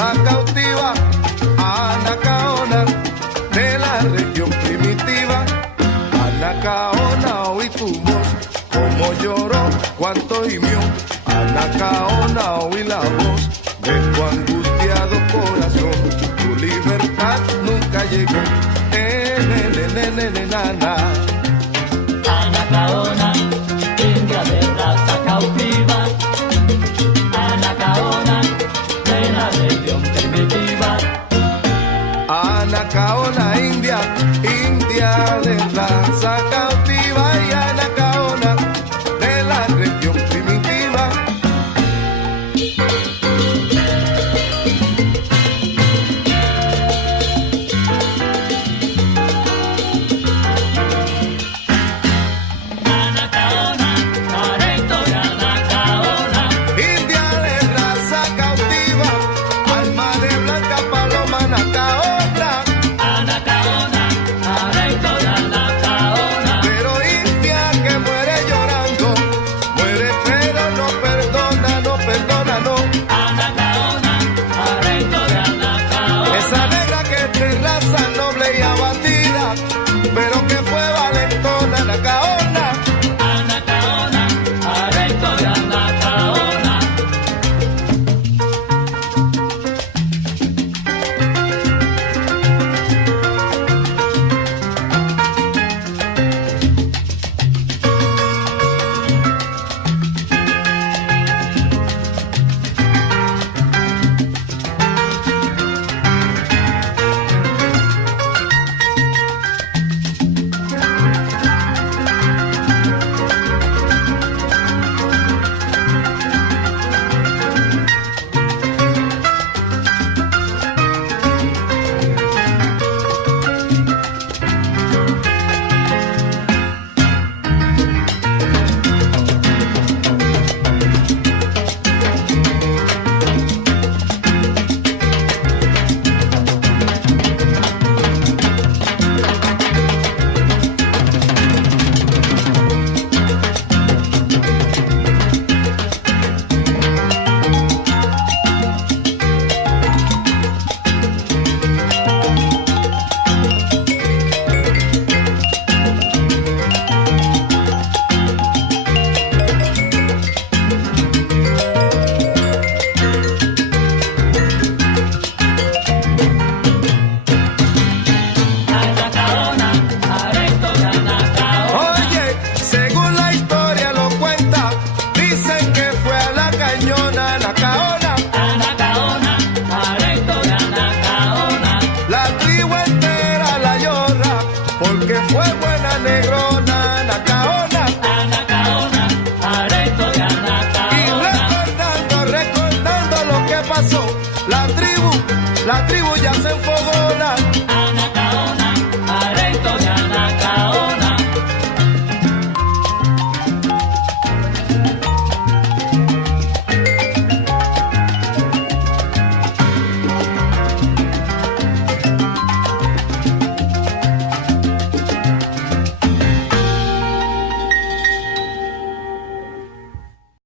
raza cautiva, Anacaona, de la región primitiva. Anacaona, oí tu voz, como lloró, cuánto gimió. Anacaona, oí la voz de tu angustiado corazón. Tu libertad nunca llegó. Nana. Anacaona, india de raza cautiva. Anacaona, de la región primitiva. Anacaona, india de raza cautiva. Y Anacaona, de la región primitiva. La tribu ya se enfogona.